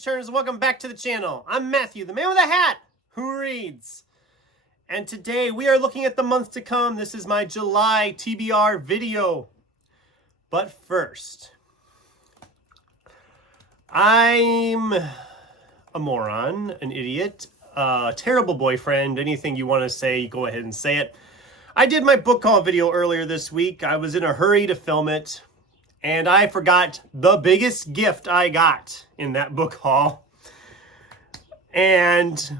page turners, welcome back to the channel. I'm Matthew, the man with a hat who reads. And today we are looking at the month to come. This is my July TBR video. But first, I'm a moron, an idiot, a terrible boyfriend. Anything you want to say, go ahead and say it. I did my book haul video earlier this week. I was in a hurry to film it, and I forgot the biggest gift I got in that book haul. And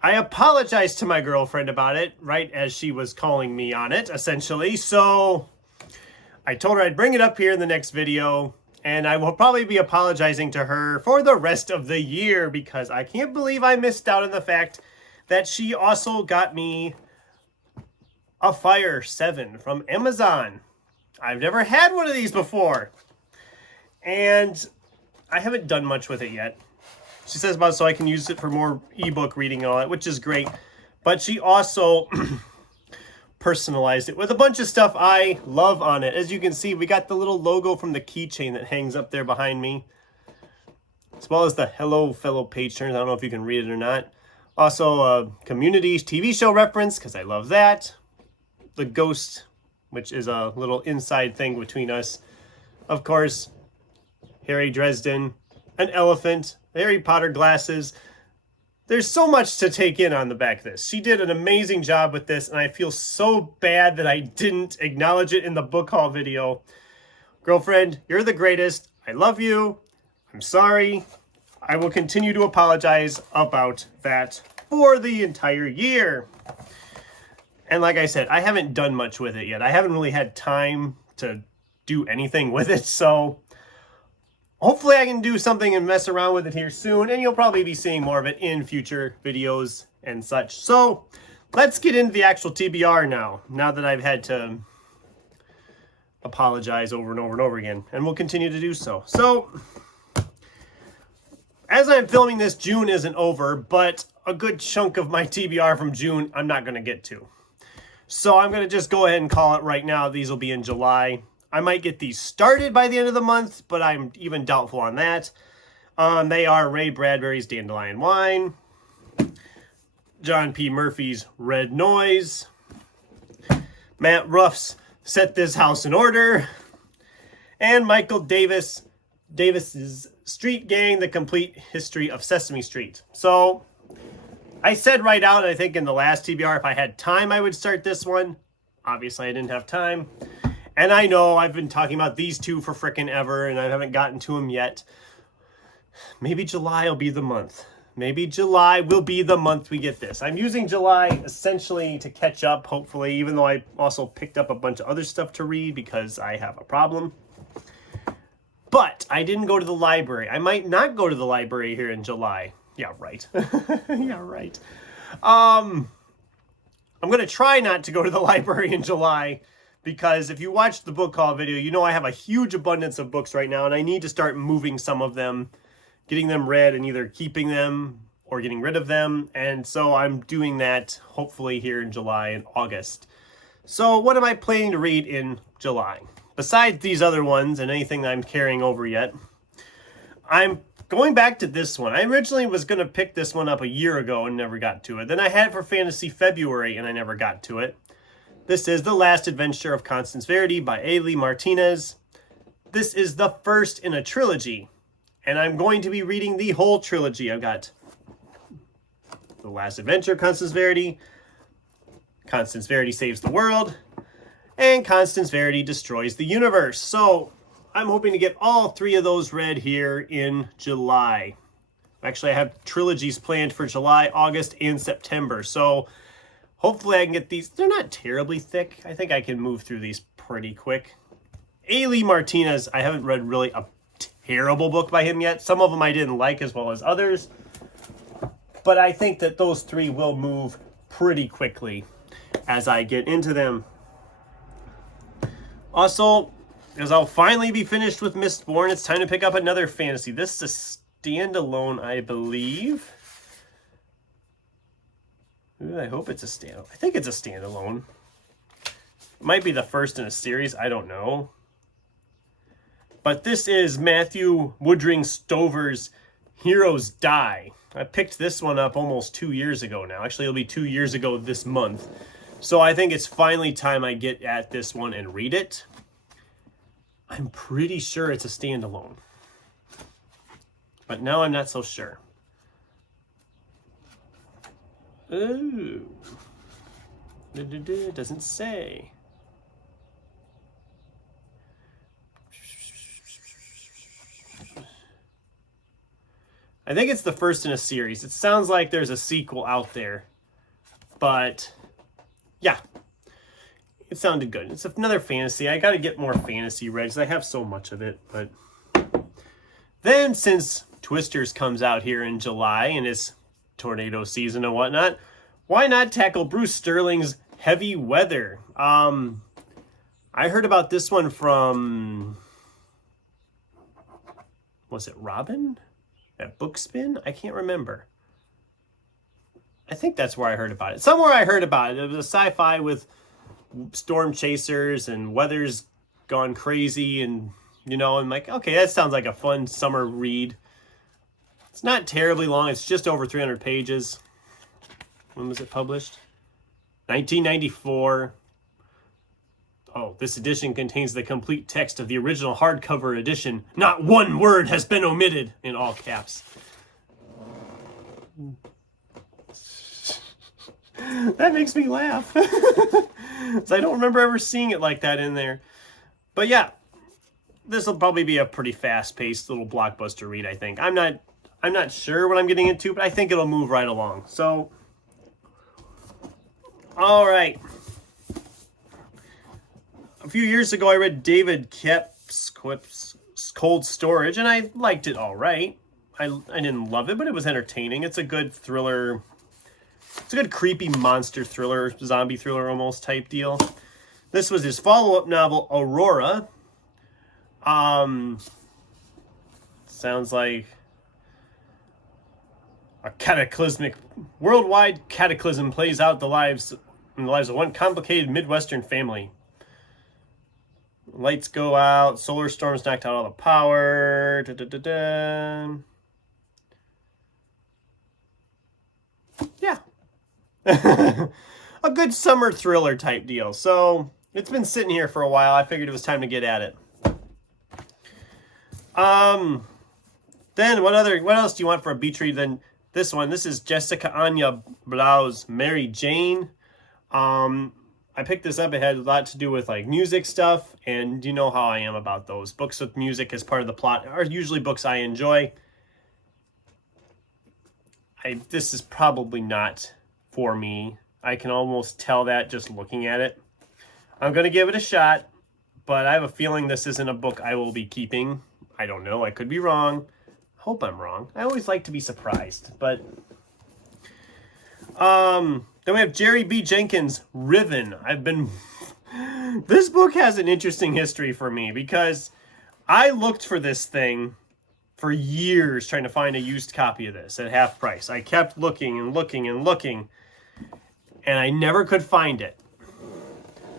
I apologized to my girlfriend about it, right as she was calling me on it, essentially. So I told her I'd bring it up here in the next video, and I will probably be apologizing to her for the rest of the year because I can't believe I missed out on the fact that she also got me a Fire 7 from Amazon. I've never had one of these before, and I haven't done much with it yet. She says about so I can use it for more ebook reading and all that, which is great. But she also personalized it with a bunch of stuff I love on it. As you can see, we got the little logo from the keychain that hangs up there behind me, as well as the hello fellow page turners. I don't know if you can read it or not. Also a Community TV show reference, because I love that. The ghost, which is a little inside thing between us. Of course, Harry Dresden, an elephant, Harry Potter glasses. There's so much to take in on the back of this. She did an amazing job with this, and I feel so bad that I didn't acknowledge it in the book haul video. Girlfriend, you're the greatest. I love you. I'm sorry. I will continue to apologize about that for the entire year. And like I said, I haven't done much with it yet. I haven't really had time to do anything with it, so hopefully I can do something and mess around with it here soon, and you'll probably be seeing more of it in future videos and such. So let's get into the actual TBR now that I've had to apologize over and over and over again, and we'll continue to do so. So as I'm filming this, June isn't over, but a good chunk of my TBR from June I'm not going to get to. So I'm going to just go ahead and call it right now. These will be in July. I might get these started by the end of the month, but I'm even doubtful on that. They are Ray Bradbury's Dandelion Wine, John P. Murphy's Red Noise, Matt Ruff's Set This House in Order, and Michael Davis's Street Gang, The Complete History of Sesame Street. So I said right out, I think in the last TBR, if I had time, I would start this one. Obviously, I didn't have time. And I know I've been talking about these two for frickin' ever, and I haven't gotten to them yet. Maybe July will be the month. Maybe July will be the month we get this. I'm using July essentially to catch up, hopefully, even though I also picked up a bunch of other stuff to read because I have a problem. But I didn't go to the library. I might not go to the library here in July. Yeah, right. Yeah, right. I'm going to try not to go to the library in July because if you watch the book haul video, you know I have a huge abundance of books right now, and I need to start moving some of them, getting them read, and either keeping them or getting rid of them. And so I'm doing that hopefully here in July and August. So what am I planning to read in July? Besides these other ones and anything that I'm carrying over yet, I'm going back to this one. I originally was going to pick this one up a year ago and never got to it. Then I had it for Fantasy February and I never got to it. This is The Last Adventure of Constance Verity by A. Martinez. This is the first in a trilogy, and I'm going to be reading the whole trilogy. I've got The Last Adventure of Constance Verity Saves the World, and Constance Verity Destroys the Universe. So I'm hoping to get all three of those read here in July. Actually, I have trilogies planned for July, August, and September. So hopefully I can get these. They're not terribly thick. I think I can move through these pretty quick. A. Martinez, I haven't read really a terrible book by him yet. Some of them I didn't like as well as others. But I think that those three will move pretty quickly as I get into them. Also, as I'll finally be finished with Mistborn, it's time to pick up another fantasy. This is a standalone, I believe. Ooh, I hope it's a standalone. I think it's a standalone. It might be the first in a series. I don't know. But this is Matthew Woodring Stover's Heroes Die. I picked this one up almost 2 years ago now. Actually, it'll be 2 years ago this month. So I think it's finally time I get at this one and read it. I'm pretty sure it's a standalone. But now I'm not so sure. Ooh. It doesn't say. I think it's the first in a series. It sounds like there's a sequel out there. But, yeah. It sounded good. It's another fantasy. I got to get more fantasy read because I have so much of it. But then, since Twisters comes out here in July and it's tornado season and whatnot, why not tackle Bruce Sterling's Heavy Weather? I heard about this one from, was it Robin at Bookspin? I can't remember. I think that's where I heard about it. Somewhere I heard about it. It was a sci-fi with storm chasers and weather's gone crazy, and you know, I'm like, okay, that sounds like a fun summer read. It's not terribly long. It's just over 300 pages. When was it published? 1994. Oh, this edition contains the complete text of the original hardcover edition. Not one word has been omitted, in all caps. That makes me laugh. So I don't remember ever seeing it like that in there. But yeah, this will probably be a pretty fast-paced little blockbuster read, I think. I'm not sure what I'm getting into, but I think it'll move right along. So, all right. A few years ago, I read David Koepp's Cold Storage, and I liked it all right. I didn't love it, but it was entertaining. It's a good thriller. It's a good creepy monster thriller, zombie thriller almost type deal. This was his follow-up novel, Aurora. Sounds like a cataclysmic, worldwide cataclysm plays out in the lives of one complicated Midwestern family. Lights go out, solar storms knocked out all the power. Yeah. A good summer thriller type deal. So it's been sitting here for a while. I figured it was time to get at it. Then what else do you want for a beach read than this one? This is Jessica Anya Blau's Mary Jane. I picked this up. It had a lot to do with like music stuff, and you know how I am about those. Books with music as part of the plot are usually books I enjoy. This is probably not for me. I can almost tell that just looking at it. I'm going to give it a shot, but I have a feeling this isn't a book I will be keeping. I don't know. I could be wrong. Hope I'm wrong. I always like to be surprised, but then we have Jerry B. Jenkins' Riven. This book has an interesting history for me because I looked for this thing for years trying to find a used copy of this at half price. I kept looking and looking and looking, and I never could find it.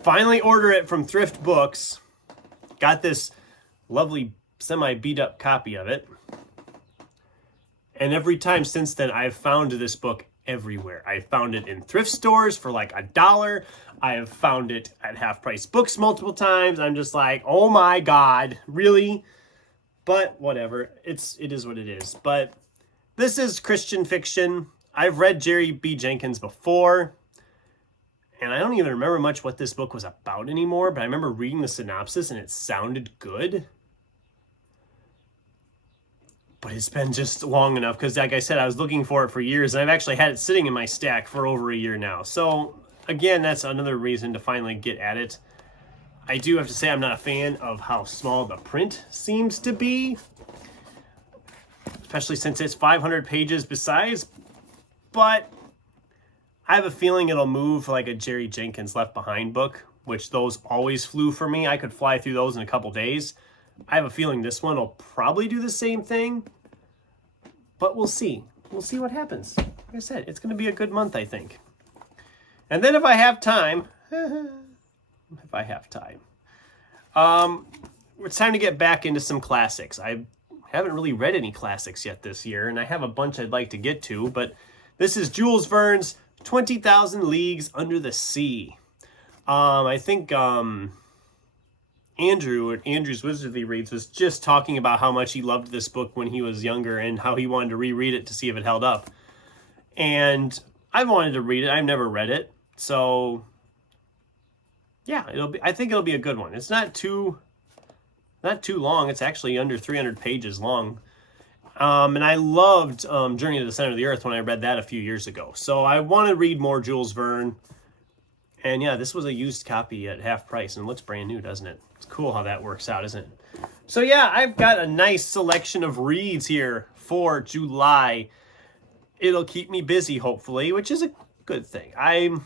Finally ordered it from Thrift Books. Got this lovely semi-beat up copy of it. And every time since then, I've found this book everywhere. I found it in thrift stores for like $1. I have found it at half-price books multiple times. I'm just like, oh my God, really? But whatever, it is what it is. But this is Christian fiction. I've read Jerry B. Jenkins before, and I don't even remember much what this book was about anymore, but I remember reading the synopsis and it sounded good. But it's been just long enough because, like I said, I was looking for it for years, and I've actually had it sitting in my stack for over a year now. So, again, that's another reason to finally get at it. I do have to say I'm not a fan of how small the print seems to be, especially since it's 500 pages besides. But I have a feeling it'll move like a Jerry Jenkins Left Behind book, which those always flew for me. I could fly through those in a couple days. I have a feeling this one will probably do the same thing, but we'll see. We'll see what happens. Like I said, it's going to be a good month, I think. And then if I have time, it's time to get back into some classics. I haven't really read any classics yet this year, and I have a bunch I'd like to get to, but this is Jules Verne's 20,000 Leagues Under the Sea. I think Andrew at Andrew's Wizardly Reads was just talking about how much he loved this book when he was younger and how he wanted to reread it to see if it held up. And I wanted to read it. I've never read it. So yeah, I think it'll be a good one. It's not too long. It's actually under 300 pages long. And I loved Journey to the Center of the Earth when I read that a few years ago. So I want to read more Jules Verne. And yeah, this was a used copy at half price and it looks brand new, doesn't it? It's cool how that works out, isn't it? So yeah, I've got a nice selection of reads here for July. It'll keep me busy, hopefully, which is a good thing. I'm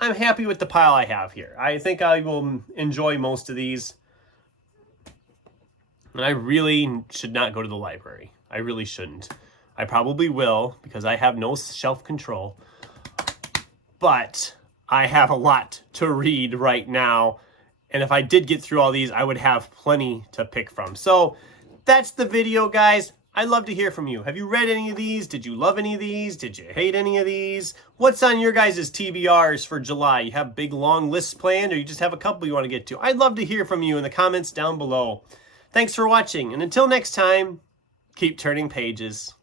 happy with the pile I have here. I think I will enjoy most of these. And I really should not go to the library. I really shouldn't. I probably will because I have no shelf control. But I have a lot to read right now. And if I did get through all these, I would have plenty to pick from. So that's the video, guys. I'd love to hear from you. Have you read any of these? Did you love any of these? Did you hate any of these? What's on your guys' TBRs for July? You have big, long lists planned, or you just have a couple you want to get to? I'd love to hear from you in the comments down below. Thanks for watching, and until next time, keep turning pages.